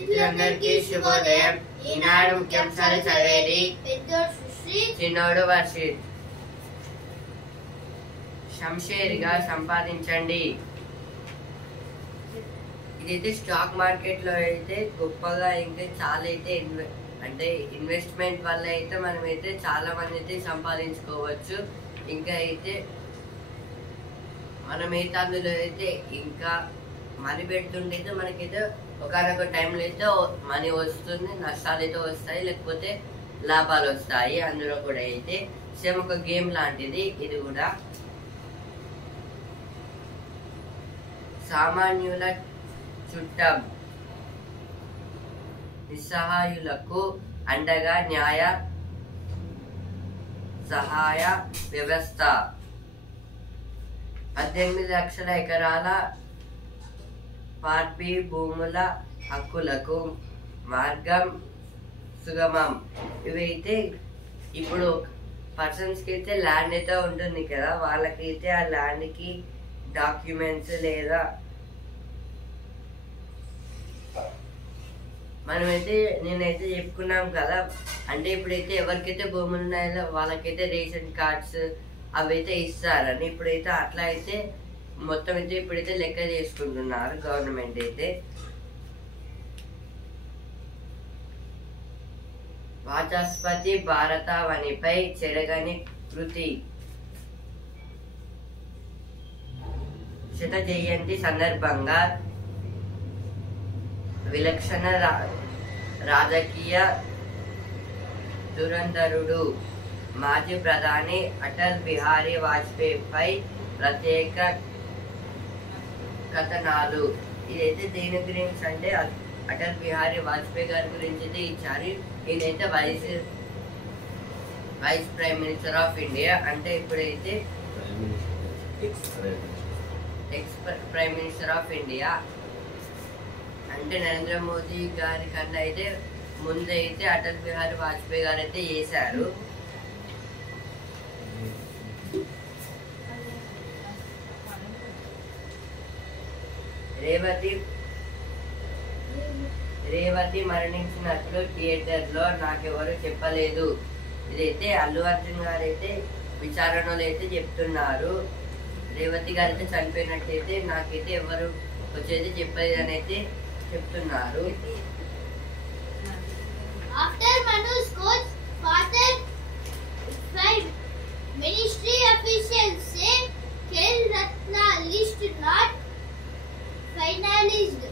మిత్రులందరికీ శుభోదయం. ఈనాడు ముఖ్యాంశాలు చదివేది చిన్నోడు వర్షిత్. శంషేర్గా సంపాదించండి. ఇదైతే స్టాక్ మార్కెట్ లో అయితే గొప్పగా ఇంకా చాలా అయితే ఇన్వెస్ట్మెంట్ వల్ల అయితే మనమైతే చాలా మంది అయితే సంపాదించుకోవచ్చు. ఇంకా అయితే మనమైతే అందులో అయితే ఇంకా మనీ పెడుతుంటే అయితే మనకైతే ఒకనొక టైంలో అయితే మనీ వస్తుంది, నష్టాలు అయితే వస్తాయి, లేకపోతే లాభాలు వస్తాయి. అందులో కూడా అయితే సేమ్ ఒక గేమ్ లాంటిది ఇది కూడా. సామాన్యుల చుట్టం, నిస్సహాయులకు అండగా న్యాయ సహాయ వ్యవస్థ. 18 లక్షల ఎకరాల పార్టీ భూముల హక్కులకు మార్గం సుగమం. ఇవైతే ఇప్పుడు పర్సన్స్ కి అయితే ల్యాండ్ అయితే ఉంటుంది కదా, వాళ్ళకైతే ఆ ల్యాండ్ కి డాక్యుమెంట్స్ లేదా మనమైతే నేనైతే చెప్పుకున్నాం కదా, అంటే ఇప్పుడైతే ఎవరికైతే భూములు ఉన్నాయో వాళ్ళకైతే రేషన్ కార్డ్స్ అవైతే ఇస్తారని ఇప్పుడైతే అట్లా అయితే మొత్తం అయితే ఇప్పుడైతే లెక్క చేసుకుంటున్నారు గవర్నమెంట్ అయితే. వాచస్పతి భారతావనిపై చెరగని కృతి. శత జయంతి సందర్భంగా విలక్షణ రాజకీయ దురంధరుడు మాజీ ప్రధాని అటల్ బిహారీ వాజ్పేయిపై ప్రత్యేక కథనాలు. ఇదైతే దేని గురించి అంటే అటల్ బిహారీ వాజ్పేయి గారి గురించి అయితే ఇచ్చారు. ఈయనైతే vice prime minister of India, అంటే ఇప్పుడైతే ex prime minister of India. అంటే నరేంద్ర మోదీ గారి కన్నా అయితే ముందైతే అటల్ బిహారీ వాజ్పేయి గారు అయితే చేశారు. రేవతి మరణించినట్లు థియేటర్ లో నాకెవరు చెప్పలేదు. ఇదైతే అల్లు అర్జున్ గారు అయితే విచారణలో అయితే చెప్తున్నారు. రేవతి గారు అయితే చనిపోయినట్టయితే నాకైతే ఎవరు వచ్చేది చెప్పలేదు అని అయితే చెప్తున్నారు. After Manu's coach, father, ministry officials say Khel Ratna list not finalized.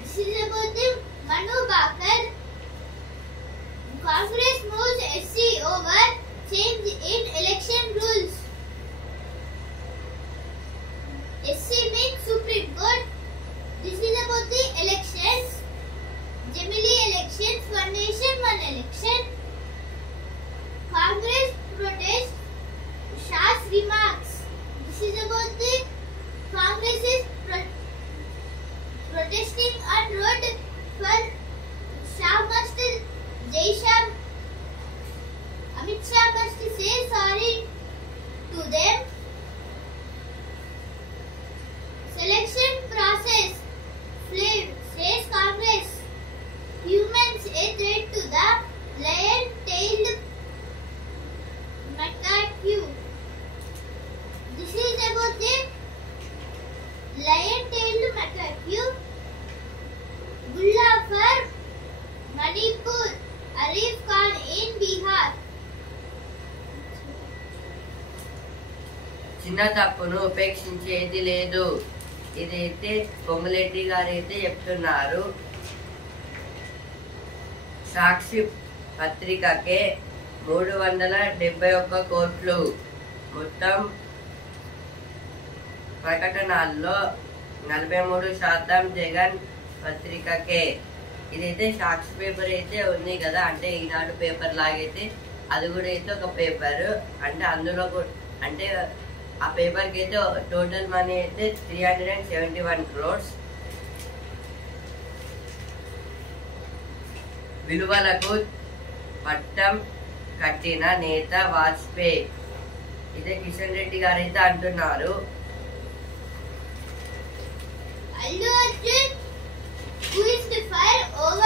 This is about the Manu Bakar. Congress moves SC over change in election rules. SC makes Supreme Court. This is about the elections. Gemini elections, one nation, one election. Congress protest. Shah's remarks. This is about the Congress is protesting on road for Shah must Amit Shah must say sorry to them. Selection process flamed, says Congress. Humans a threat to the lion-tailed macaque. This is about the lion-tailed macaque. Gulla for Manipur. Arif Khan in Bihar. చిన్న తప్పును ఉపేక్షించేది లేదు. ఇదైతే పొంగులేటి గారు అయితే చెప్తున్నారు. సాక్షి పత్రికకే 371 కోట్లు. మొత్తం ప్రకటనల్లో 43% జగన్ పత్రికకే. ఇదైతే సాక్షి పేపర్ అయితే ఉంది కదా, అంటే ఈనాడు పేపర్ లాగైతే అది కూడా అయితే ఒక పేపర్. అంటే అందులో అంటే ఆ పేపర్కి అయితే టోటల్ మనీ అయితే 371 crores. విలువలకు పట్టం కట్టిన నేత వాజ్పేయి. ఇదే కిషన్ రెడ్డి గారు అయితే అంటున్నారు. Allu Arjun, who is the fire over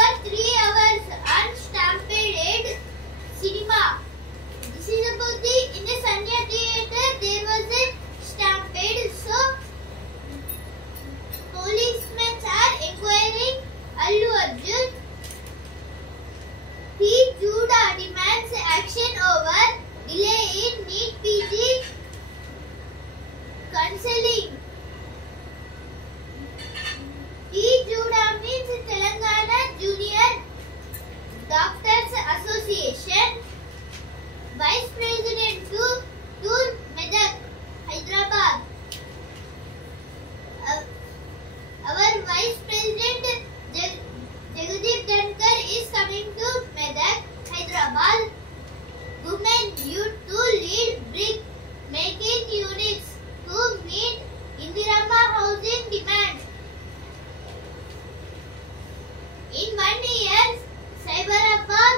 In 1 year, Cyberabad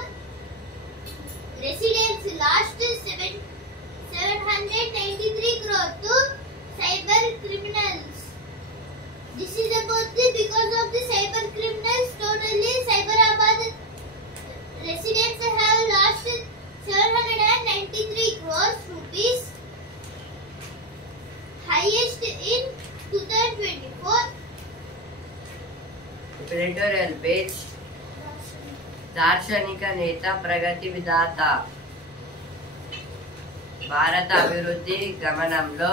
residents lost 793 crore to cyber criminals. This is about because of the cyber criminals. Totally, Cyberabad residents have lost 793 crores rupees, highest in 2024. Editorial page. దార్శనిక నేత, ప్రగతి విధాత. భారత అభివృద్ధి గమనంలో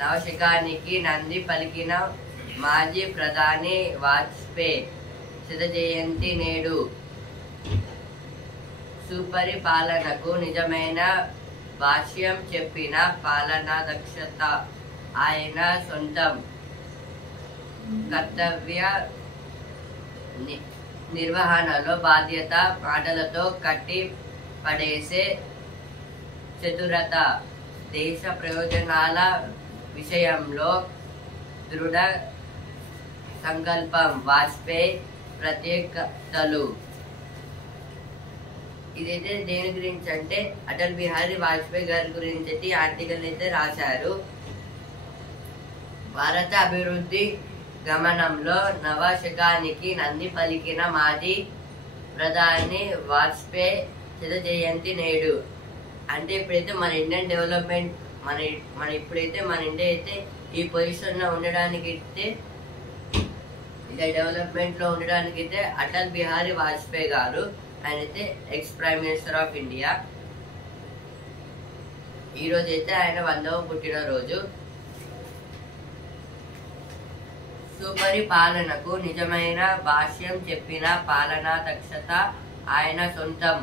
నవశకానికి నంది పలికిన మాజీ ప్రధాని వాజ్పేయి శత జయంతి నేడు. సుపరిపాలనకు నిజమైన భాష్యం చెప్పిన పాలనా దక్షత ఆయన సొంతం. కర్తవ్య నిర్వహణలో బాధ్యత, మాటలతో కట్టి పడేసే చతురత, దేశ ప్రయోజనాల విషయంలో దృఢ సంకల్పం. వాజ్పేయి ప్రత్యేకతలు. ఇదైతే దేని గురించి అంటే అటల్ బిహారీ వాజ్పేయి గారి గురించి అయితే ఆర్టికల్ అయితే రాశారు. భారత అభివృద్ధి గమనంలో నవశకానికి నంది పలికిన మాజీ ప్రధాని వాజ్పేయి శత జయంతి నేడు. అంటే ఇప్పుడైతే మన ఇండియన్ డెవలప్మెంట్ మన ఇప్పుడైతే మన ఇండియా అయితే ఈ పొజిషన్ లో ఉండడానికి అయితే డెవలప్మెంట్ లో ఉండడానికి అయితే అటల్ బిహారీ వాజ్పేయి గారు, ఆయన అయితే X prime minister of India. ఈ రోజు అయితే ఆయన 100వ పుట్టినరోజు. సుపరిపాలనకు నిజమైన భాష్యం చెప్పిన పాలనా దక్షత ఆయన సొంతం.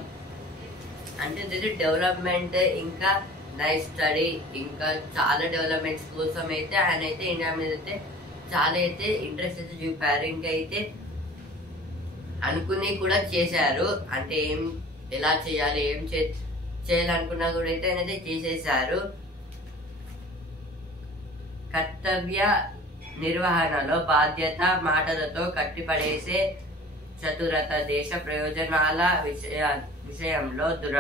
అంటే ఇది డెవలప్మెంట్, ఇంకా నైస్ స్టడీ, ఇంకా చాలా డెవలప్మెంట్స్ కోసం అయితే ఆయన అయితే ఇండియా మీద అయితే చాలా అయితే ఇంట్రెస్ట్ అయితే చూపారు. ఇంకా అయితే అనుకుని కూడా చేశారు. అంటే ఎలా చేయాలి, ఏం చేయాలనుకున్నా కూడా అయితే ఆయన అయితే చేసేసారు. కర్తవ్య నిర్వహణలో బాధ్యత, మాటలతో కట్టిపడేసే చతురత, దేశ ప్రయోజనాల విషయంలో దృఢ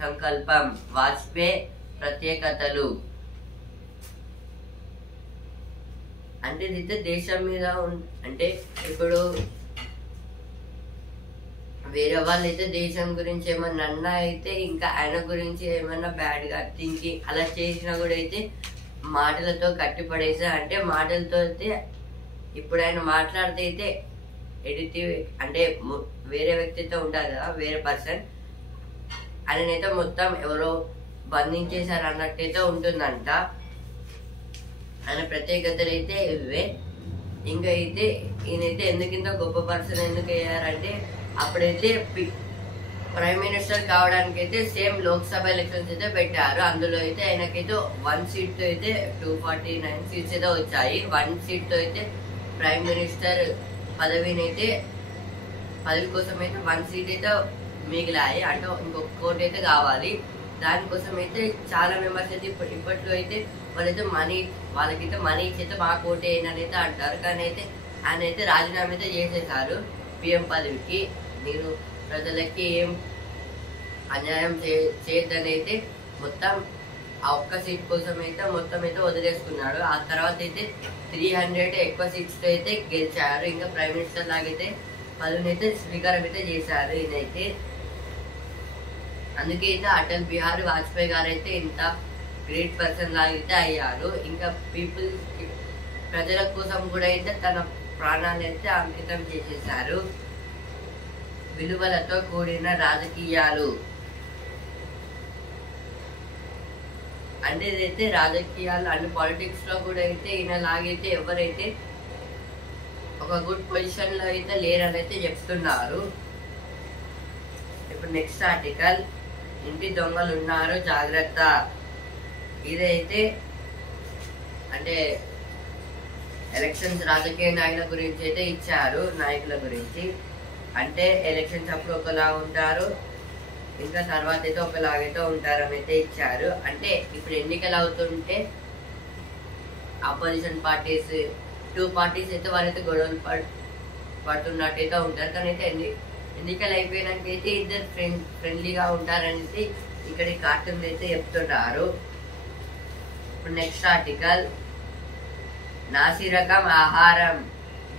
సంకల్పం. వాజ్పేయి ప్రత్యేకతలు. అంటే ఇది దేశం మీద అంటే ఇప్పుడు వేరే వాళ్ళు అయితే దేశం గురించి ఏమన్నా అన్నా అయితే ఇంకా ఆయన గురించి ఏమన్నా బ్యాడ్ గా థింకింగ్ అలా చేసినా కూడా అయితే మాటలతో కట్టిపడేసా. అంటే మాటలతో అయితే ఇప్పుడు ఆయన మాట్లాడితే అయితే ఎడిటివ్ అంటే వేరే వ్యక్తితో ఉంటారు కదా, వేరే పర్సన్, ఆయనైతే మొత్తం ఎవరో బంధించేశారు అన్నట్టయితే ఉంటుందంట. ఆయన ప్రత్యేకతలు అయితే ఇవే. ఇంకా అయితే ఈయనైతే ఎందుకింత గొప్ప పర్సన్ ఎందుకు అయ్యారంటే అప్పుడైతే ప్రైమ్ మినిస్టర్ కావడానికి అయితే సేమ్ లోక్సభ ఎలక్షన్స్ అయితే పెట్టారు. అందులో అయితే ఆయనకైతే 1 సీట్ తో అయితే 249 సీట్స్ అయితే వచ్చాయి. 1 సీట్ తో అయితే ప్రైమ్ మినిస్టర్ పదవి కోసం అయితే 1 సీట్ అయితే మిగిలాయి. అంటే ఇంకొక కోటి అయితే కావాలి. దానికోసం అయితే చాలా మెంబర్స్ అయితే ఇప్పట్లో అయితే వాళ్ళకైతే మనీ ఇచ్చి మా కోటి అయినని అయితే అంటారు. కానీ అయితే ఆయన అయితే రాజీనామా అయితే చేసేసారు పిఎం పదవికి. నేను ప్రజలకి ఏం అన్యాయం చేయొద్దని అయితే మొత్తం ఆ ఒక్క సీట్ కోసం అయితే మొత్తం అయితే వదిలేసుకున్నాడు. ఆ తర్వాత అయితే 300 ఎక్కువ సీట్స్ తో అయితే గెలిచారు. ఇంకా ప్రైమ్ మినిస్టర్ లాగైతే పదవిని అయితే స్వీకారం అయితే చేశారు ఈయనైతే. అందుకే అయితే అటల్ బిహారీ వాజ్పేయి గారు అయితే ఇంత గ్రేట్ పర్సన్ లాగైతే అయ్యారు. ఇంకా ప్రజల కోసం కూడా అయితే తన ప్రాణాలు అయితే అంకితం చేసేసారు. విలువలతో కూడిన రాజకీయాలు. అంటే ఇదైతే రాజకీయాలు అండ్ పాలిటిక్స్ లో కూడా అయితే ఈయన లాగైతే ఎవరైతే ఒక గుడ్ పొజిషన్ లో అయితే లేరని అయితే చెప్తున్నారు. ఇప్పుడు నెక్స్ట్ ఆర్టికల్, ఇంటి దొంగలు ఉన్నారు జాగ్రత్త. ఇదైతే అంటే ఎలక్షన్స్ రాజకీయ నాయకుల గురించి అయితే ఇచ్చారు. నాయకుల గురించి అంటే ఎలక్షన్స్ అప్పుడు ఒకలా ఉంటారు, ఇంకా తర్వాత అయితే ఒకలాగైతే ఉంటారని అయితే ఇచ్చారు. అంటే ఇప్పుడు ఎన్నికలు అవుతుంటే ఆపోజిషన్ పార్టీస్ 2 పార్టీస్ అయితే వాళ్ళైతే గొడవలు పడుతున్నట్టయితే ఉంటారు. కానీ అయితే ఎన్నికలు అయిపోయినాకైతే ఇద్దరు ఫ్రెండ్లీగా ఉంటారనేసి ఇక్కడ కార్టూన్ అయితే చెప్తున్నారు. ఇప్పుడు నెక్స్ట్ ఆర్టికల్, నాసిరకం ఆహారం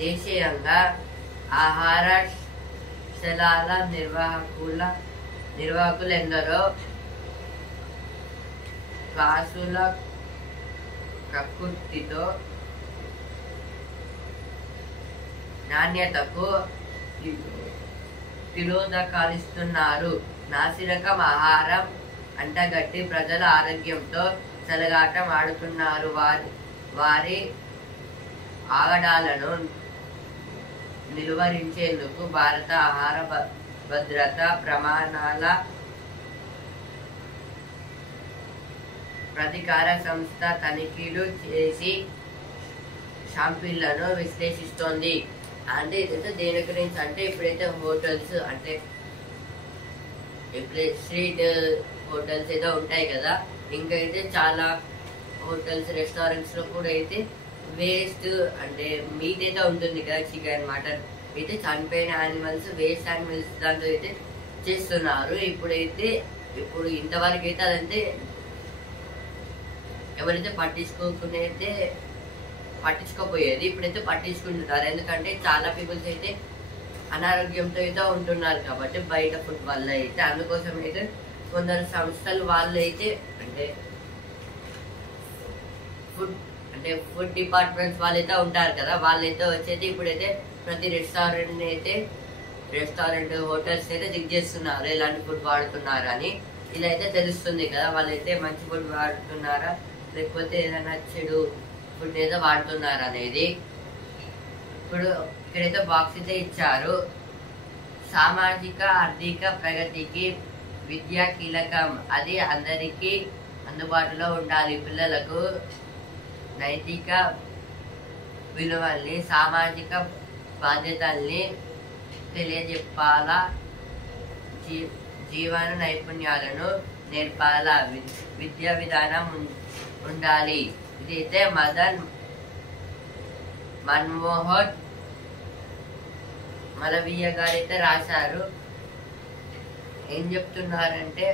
దేశీయంగా ఆహార శలాల నిర్వాహకులు ఎందరో కాసుల ప్రకృతితో నాణ్యతకు తిలోదకాలిస్తున్నారు. నాసిరకం ఆహారం అంటగట్టి ప్రజల ఆరోగ్యంతో చెలగాటం ఆడుతున్నారు. వారి ఆగడాలను నిలువరించేందుకు భారత ఆహార భద్రతా ప్రమాణాల ప్రాధికార సంస్థ తనిఖీలు చేసి షాంపిళ్లను విశ్లేషిస్తోంది. అంటే ఇదైతే దేని గురించి అంటే ఇప్పుడైతే హోటల్స్ అంటే ఇప్పుడు స్ట్రీట్ హోటల్స్ ఏదో ఉంటాయి కదా, ఇంకా అయితే చాలా హోటల్స్ రెస్టారెంట్స్ లో కూడా అయితే వేస్ట్ అంటే మీట్ అయితే ఉంటుంది కదా, చికెన్ మటన్ అయితే చనిపోయిన యానిమల్స్ వేస్ట్ యానిమల్స్ దాంట్లో అయితే చేస్తున్నారు. ఇప్పుడు ఇంతవరకు అయితే అదంటే ఎవరైతే పట్టించుకోపోయేది, ఇప్పుడైతే పట్టించుకుంటున్నారు. ఎందుకంటే చాలా పీపుల్స్ అయితే అనారోగ్యంతో అయితే ఉంటున్నారు కాబట్టి బయట ఫుడ్ వల్ల అయితే. అందుకోసం అయితే కొందరు సంస్థలు వాళ్ళు అయితే అంటే ఫుడ్ డిపార్ట్మెంట్స్ వాళ్ళైతే ఉంటారు కదా, వాళ్ళైతే వచ్చేది ఇప్పుడైతే ప్రతి రెస్టారెంట్ హోటల్స్ అయితే చెక్ చేస్తున్నారు ఎలాంటి ఫుడ్ వాడుతున్నారు అని. ఇలా అయితే తెలుస్తుంది కదా వాళ్ళైతే మంచి ఫుడ్ వాడుతున్నారా లేకపోతే ఏదైనా చెడు ఫుడ్ ఏదో వాడుతున్నారు అనేది. ఇప్పుడు ఇక్కడైతే బాక్స్ అయితే ఇచ్చారు. సామాజిక ఆర్థిక ప్రగతికి విద్య కీలకం, అది అందరికీ అందుబాటులో ఉండాలి. పిల్లలకు నైతిక విలువల్ని సామాజిక బాధ్యతల్ని తెలియజెప్పాలా, జీవన నైపుణ్యాలను నేర్పాలా, విద్యా విధానం ఉండాలి. ఇదైతే మన్మోహన్ మలవీయ గారు అయితే రాశారు. ఏం చెప్తున్నారంటే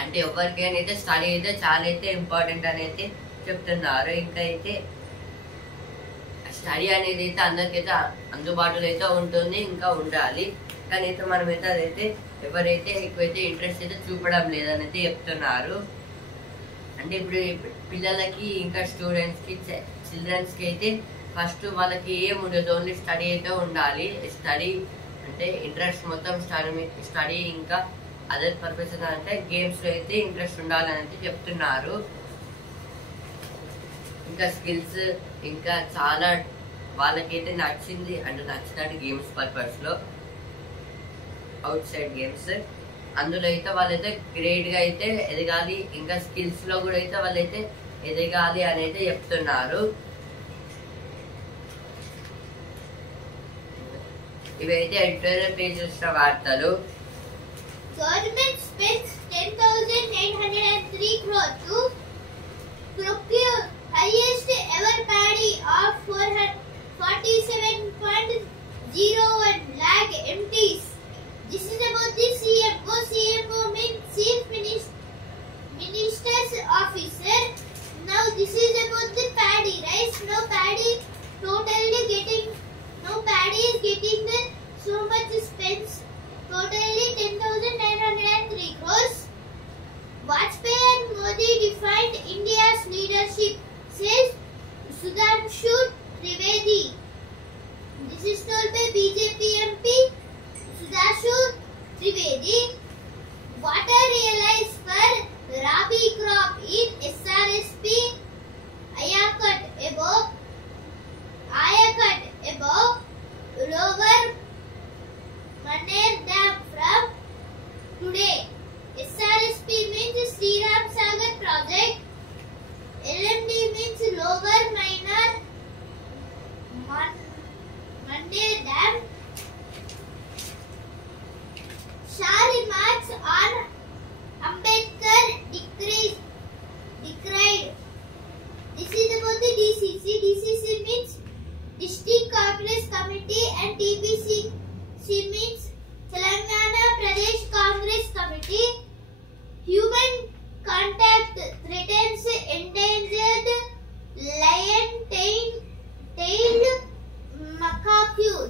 అంటే ఎవరికైనా అయితే స్టడీ అయితే చాలా అయితే ఇంపార్టెంట్ అనేది చెప్తున్నారు. ఇంకా అయితే స్టడీ అనేది అయితే అందరికైతే అందుబాటులో అయితే ఉంటుంది, ఇంకా ఉండాలి. కానీ అయితే మనమైతే అదైతే ఎవరైతే ఎక్కువైతే ఇంట్రెస్ట్ అయితే చూపడం లేదనైతే చెప్తున్నారు. అంటే ఇప్పుడు పిల్లలకి ఇంకా చిల్డ్రన్స్ కి అయితే ఫస్ట్ వాళ్ళకి ఏం ఉండదు, ఓన్లీ స్టడీ అయితే ఉండాలి. స్టడీ అంటే ఇంట్రెస్ట్ మొత్తం స్టడీ ఇంకా అదర్ పర్పస్ అంటే గేమ్స్ లో అయితే ఇంట్రెస్ట్ ఉండాలని అయితే చెప్తున్నారు. ఇంకా స్కిల్స్ ఇంకా చాలా వాళ్ళకైతే నచ్చినట్టు గేమ్స్ పర్పస్ లో అవుట్ సైడ్ గేమ్స్ అందులో అయితే వాళ్ళైతే గ్రేట్ గా అయితే ఎదగాలి. ఇంకా స్కిల్స్ లో కూడా అయితే వాళ్ళైతే ఎదగాలి అని అయితే చెప్తున్నారు. ఇవైతే ఎడిటోరియల్ పేజెస్ వార్తలు. Government spends 10,903 crore to procure highest ever paddy of 47.01 lakh MTs. This is about the CMO. CMO means Chief Minister's Officer. Now this is about the paddy, right? No paddy is getting the so much spends. Totally 10,903 crores. Vajpayee and Modi defined India's leadership, says Sudhanshu Trivedi. This is told by BJP MP Sudhanshu Trivedi. Water realized for Rabi crop in SRSP Ayakat above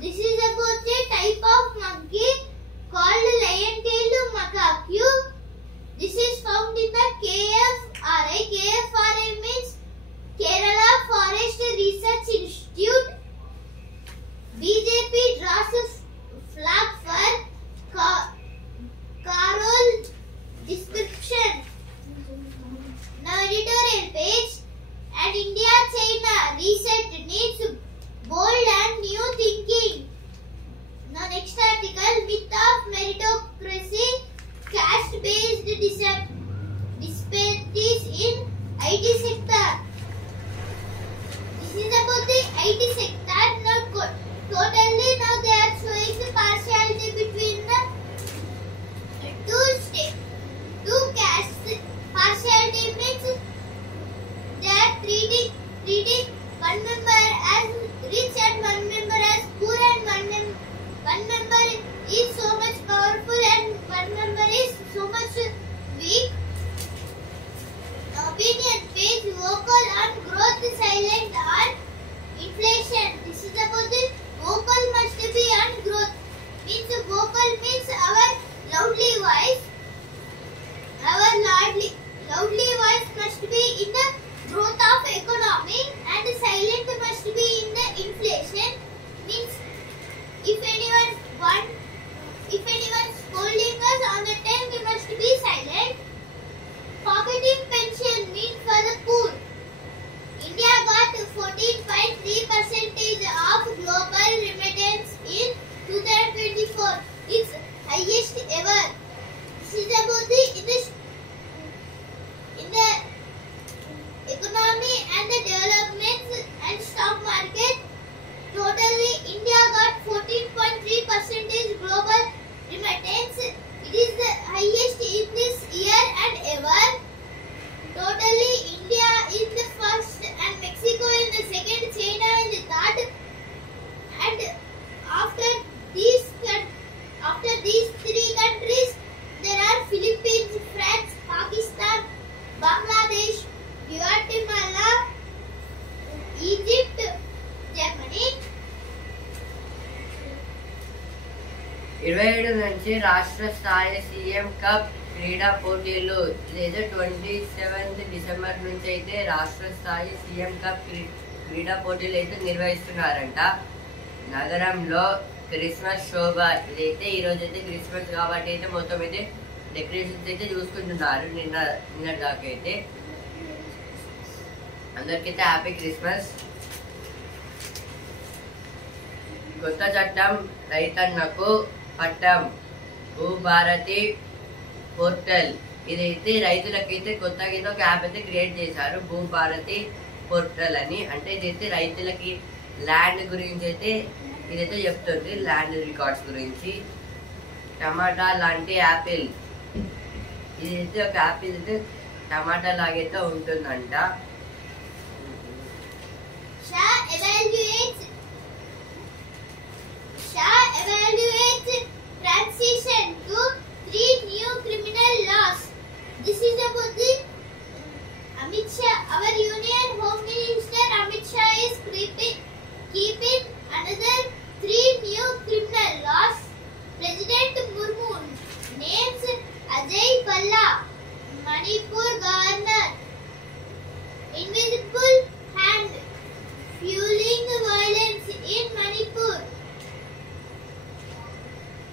This is about a type of monkey called lion-tailed macaque. This is found in the KFRI. KFRI means Kerala Forest Research Institute. BJP draws a flag for Carol description. Now editorial page. And India-China reset needs bold and new thinking. Now next article, myth of meritocracy, caste-based disparities in IT sector. This is about the IT sector. Now totally now they are showing the partiality between the two castes. Partiality means they are treating one member as rich and one member as poor, and one member is so much powerful and one member is so much weak. Opinion page, vocal on growth, silent on inflation. This is about the vocal must be on growth. Means vocal means our loudly voice. Our loudly voice must be in the growth of economy, and silent must be in the inflation. Means if anyone scolding us on the time, we must be silent. Pocketing pension means for the poor. India got 14.3% of global remittance in 2024. It's highest ever. This is about the economy and the developments and stock market. Totally, India got 14.3% global remittance. It is the highest in this year and ever. Totally, India is the first, and Mexico in the second, China in the third. And after these three countries, there are Philippines, France, Pakistan, Bangladesh, Guatemala, Egypt, Germany. 27 నుంచి రాష్ట్ర స్థాయి CM cup క్రీడా పోటీలు. ఇదైతే 27 December నుంచి అయితే రాష్ట్ర స్థాయి సీఎం కప్ క్రీడా పోటీలు అయితే నిర్వహిస్తున్నారంట. నగరంలో క్రిస్మస్ శోభ. ఇదైతే ఈరోజు అయితే క్రిస్మస్ కాబట్టి అయితే మొత్తం అయితే డెకరేషన్స్ అయితే చూసుకుంటున్నారు. నిన్న దాకా అయితే అందరికైతే హ్యాపీ క్రిస్మస్. కొత్త చట్టం రైతన్నకు పట్టం. భూభారతి పోర్టల్. ఇదైతే రైతులకైతే కొత్తగా అయితే ఒక యాప్ అయితే క్రియేట్ చేశారు, భూభారతి పోర్టల్ అని. అంటే ఇదైతే రైతులకి ల్యాండ్ గురించి అయితే ఇదైతే చెప్తుంది, ల్యాండ్ రికార్డ్స్ గురించి. టమాటా లాంటి యాపిల్. ఇదైతే ఒక యాపిల్ అయితే టమాటా లాగైతే ఉంటుందంట. Evaluates transition to 3 new criminal laws. This is about the Amit Shah. Our Union Home Minister Amit Shah is keeping another 3 new criminal laws. President Murmu names Ajay Balla Manipur governor. Invisible hand fueling violence in Manipur.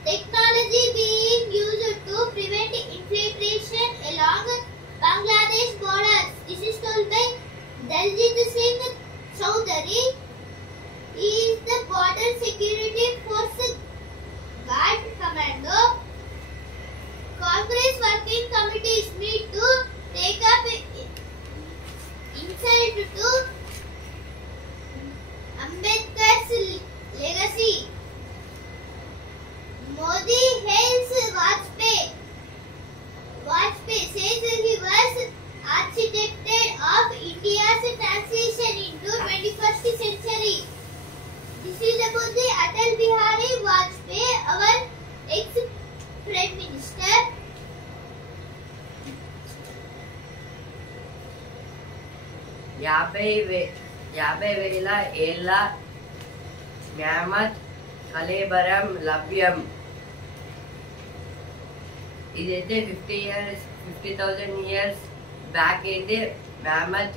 Technology being used to prevent infiltration along Bangladesh borders. This is told by Daljit Singh Chowdhury. He is the Border Security Force Guard Commando. Congress working committees meet to take up insult to Ambedkar's legacy. Modi hails Vajpayee says he was architect of India's transition into 21st century. This is about the Atal Bihari Vajpayee, our ex-Prime Minister. యాభై వేల ఏళ్ళ మ్యామత్ కళేబరం లభ్యం. ఇదైతే 50,000 years back అయితే మ్యామత్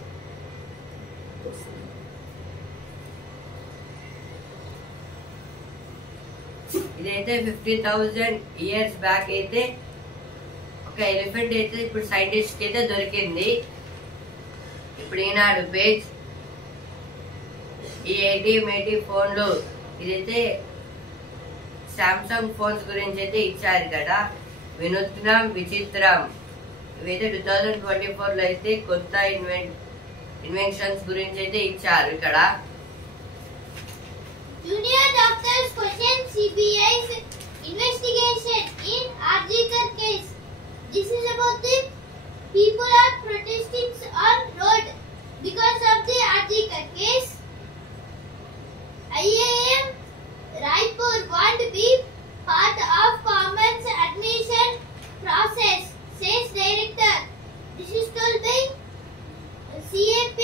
ఇదైతే 50,000 years back అయితే ఒక elephant అయితే ఇప్పుడు సైంటిస్ట్ అయితే దొరికింది. ఇప్పుడు ఈనాడు పేజ్ ఈ 80 ఫోన్లు ఇదైతే సామ్సంగ్ ఫోన్స్ గురించి అయితే ఇచ్చారు కదా. వినూత్నం విచిత్రం ఇవైతే 2024లో అయితే కొత్త ఇన్వెన్షన్స్ గురించి అయితే ఇచ్చారు ఇక్కడ. Junior doctors question CBI's investigation in Arjikar case. This is about the people are protesting on road because of the Arjikar case. IIM Raipur won't be part of Commons admission process, says director. This is told by CAP.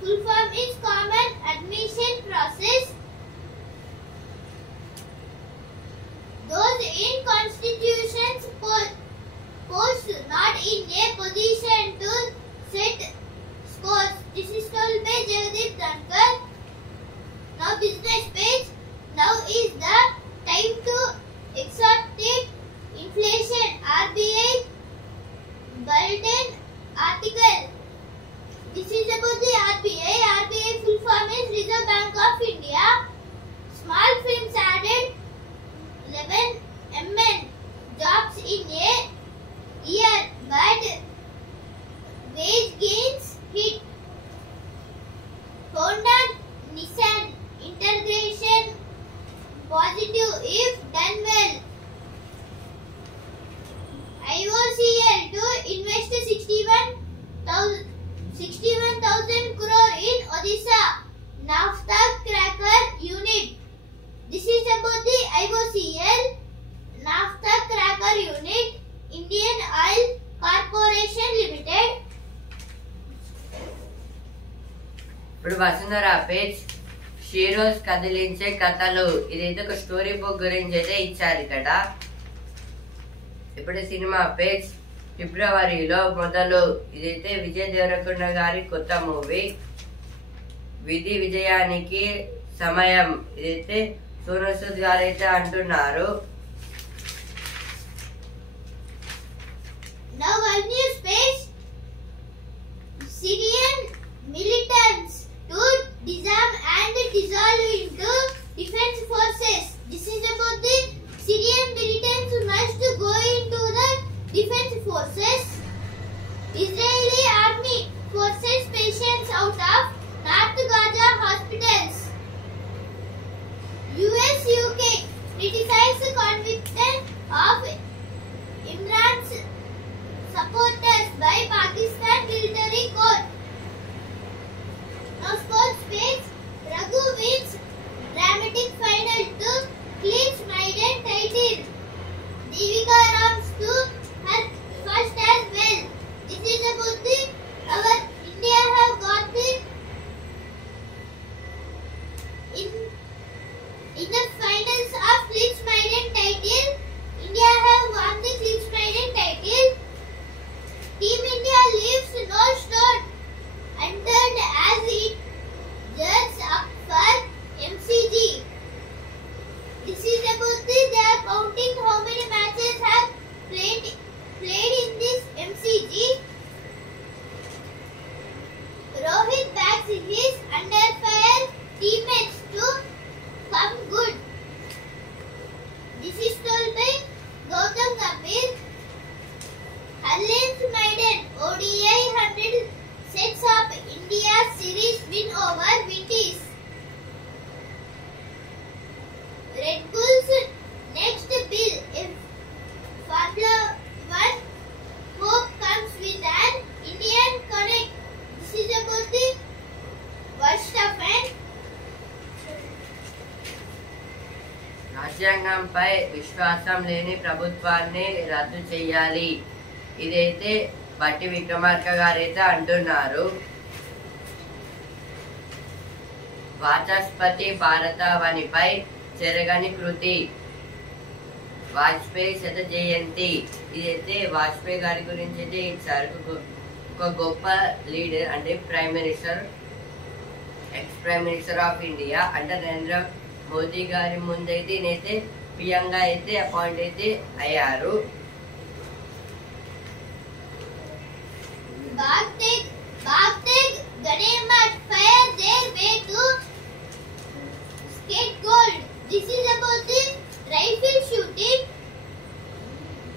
Full form is Common Admission Process. Those in constitutions post not in a position to set scores. This is told by Jagdeep Dhankar. Now business page. Now is the time to exotic inflation. RBI bulletin article. This is about the RBI. RBI full form is Reserve Bank of India. Small firms added 11 MN jobs in a year, but wage gains hit. Honda Nissan integration positive if done well. IOCL to invest 61,000 crore in Odisha naphtha cracker unit. This is about the IOCL naphtha cracker unit, Indian Oil Corporation Limited. ఇప్పుడు వసుంధరా page Sheroes కదిలించే కథలు ఇదైతే ఒక story book గురించి అయితే ఇచ్చారు ఇక్కడ. ఇప్పుడు సినిమా పేజ్ ఫిబ్రవరిలో మొదలు ఇదైతే విజయ్ దేవరకొండ గారి కొత్త మూవీ విధి విజయానికి సమయం ఇదైతే సోనూ సూద్ గారు అయితే అంటున్నారు. Now one news page. Syrian militants to disarm and dissolve into defense forces. This is about the Syrian militants must go into the defense forces. Israeli army forces patients out of North Gaza hospitals. US-UK criticize conviction of Imran's supporters by Pakistan military court. Now sports page. Raghu wins dramatic final to clinch maiden title. Devika Rams to her first as well. This is about the our India have got the in the finals of clinch maiden title. India have won the clinch maiden title. Team India leaves no stone unturned as it gets up for MCG. This is about they are counting how many matches have played in this MCG. Rohit backs his under fire teammates to come good. This is told by Gautam Gambhir. Harlan's maiden ODI 100 sets up India's series win over Windies. Red Bull's next bill if Formula 1 hope comes with an Indian connect. This is about the Verstappen. రాజ్యాంగంపై విశ్వాసం లేని ప్రభుత్వాన్ని రద్దు చేయాలి ఇదైతే బట్టి విక్రమార్క గారైతే అంటున్నారు. వాచస్పతి భారతావనిపై చెరగని కృతి. వాజ్పేయి శత జయంతి. ఇదైతే వాజ్పేయి గారి గురించి అయితే ఇచ్చారు. ఒక గొప్ప లీడర్ అంటే prime minister, X prime minister of India అంటే నరేంద్ర మోదీ గారి ముందైతే ఈయనైతే పిఎం గా అయితే అపాయింట్ అయితే అయ్యారు. Baghdad Ganemat fire their way to skate gold. This is about the rifle shooting.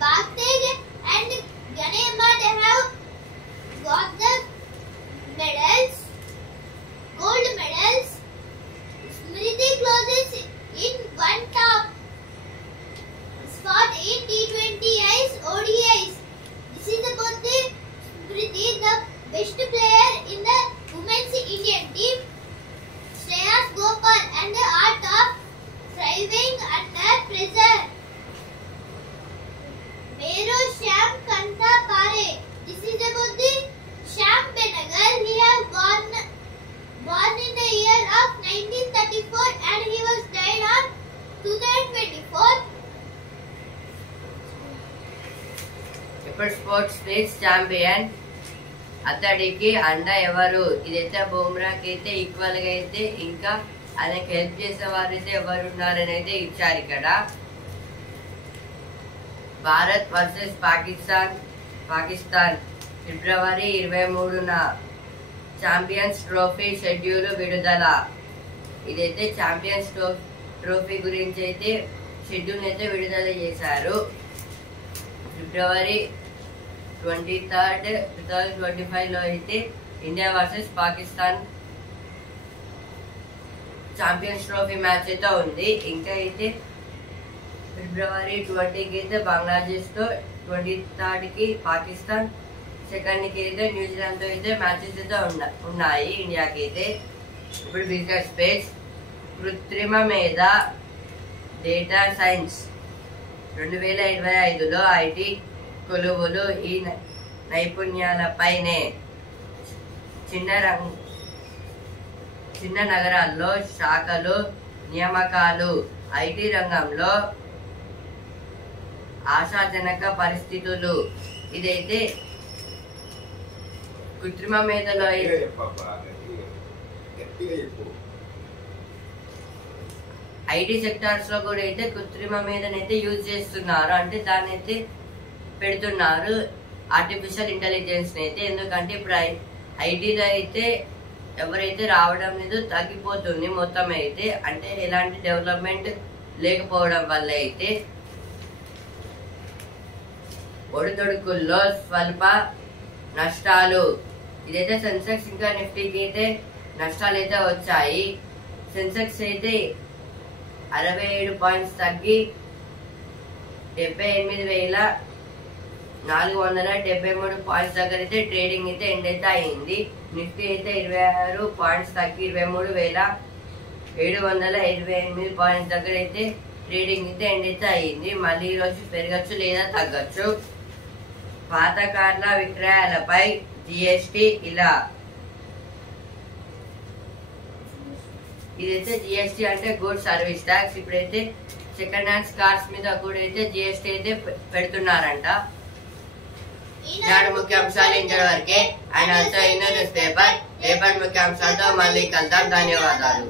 Baghdad and Ganemat have got the medals, gold medals. Smriti closes in one top spot in T20Is ODIs. This is about the Smriti, the best player in the women's Indian team. Shreyas Gopal and the art of thriving under pressure. Mero Shyam Kanta Pare. This is about the Shyam Benegal. He has born in the year of 1934 and he was died on 2024. ఇప్పుడు sports space champion అతడికి అండ ఎవరు? ఇదైతే బుమ్రాకి అయితే equal గా అయితే ఇంకా ఆయనకి హెల్ప్ చేసే వారు అయితే ఎవరు ఉన్నారని అయితే ఇచ్చారు ఇక్కడ. భారత్ వర్సెస్ పాకిస్తాన్ ఫిబ్రవరి 23న ఛాంపియన్స్ ట్రోఫీ షెడ్యూల్ విడుదల. ఇదైతే ఛాంపియన్స్ ట్రోఫీ గురించి అయితే షెడ్యూల్ అయితే విడుదల చేశారు. ఫిబ్రవరి 23, 2025 లో అయితే India versus Pakistan champions trophy match అయితే ఉంది. ఇంకా అయితే ఫిబ్రవరి 20కి అయితే బంగ్లాదేశ్ తో, 23 కి పాకిస్తాన్, 2 కి అయితే న్యూజిలాండ్ తో అయితే మ్యాచెస్ అయితే ఉన్నాయి ఇండియాకి అయితే. ఇప్పుడు బిజినెస్ స్పేస్ కృత్రిమ మేధ డేటా సైన్స్ 2025లో ఐటీ కొలువులు ఈ నైపుణ్యాలపైనే. చిన్న నగరాల్లో శాఖలు, నియామకాలు. ఐటీ రంగంలో ఆశాజనక పరిస్థితులు. ఇదైతే కృత్రిమ మేధలో ఐటీ సెక్టార్స్ లో కూడా అయితే కృత్రిమ మేధనైతే యూజ్ చేస్తున్నారు. అంటే దాన్ని అయితే పెడుతున్నారు ఆర్టిఫిషియల్ ఇంటెలిజెన్స్ అయితే. ఎందుకంటే ఇప్పుడు ఐటీలో అయితే ఎవరైతే రావడం లేదు, తగ్గిపోతుంది మొత్తం అయితే. అంటే ఎలాంటి డెవలప్మెంట్ లేకపోవడం వల్ల అయితే ఒడిదొడుకుల్లో స్వల్ప నష్టాలు. ఇదైతే సెన్సెక్స్ ఇంకా నిఫ్టీకి అయితే నష్టాలు అయితే వచ్చాయి. సెన్సెక్స్ అయితే 67 పాయింట్స్ తగ్గి 78,473 పాయింట్స్ దగ్గర అయితే ట్రేడింగ్ అయితే ఎండ్ అయితే అయింది. నిఫ్టీ అయితే 26 పాయింట్స్ తగ్గి 23,728 పాయింట్స్ దగ్గర అయితే ట్రేడింగ్ అయితే ఎండ్ అయితే అయింది. మళ్ళీ ఈ రోజు పెరగచ్చు లేదా తగ్గచ్చు. పాత కార్ల విక్రయాలపై జిఎస్టి ఇలా. ఇదైతే జిఎస్టి అంటే గుడ్ సర్వీస్ ట్యాక్స్. ఇప్పుడైతే సెకండ్ హ్యాండ్స్ కార్స్ మీద కూడా అయితే జిఎస్టి అయితే పెడుతున్నారంట. ఈనాడు ముఖ్యాంశాలు ఇంటర్ వరకే. And also in news paper రేపటి ముఖ్యాంశాలతో మళ్ళీ కలుద్దాం. ధన్యవాదాలు.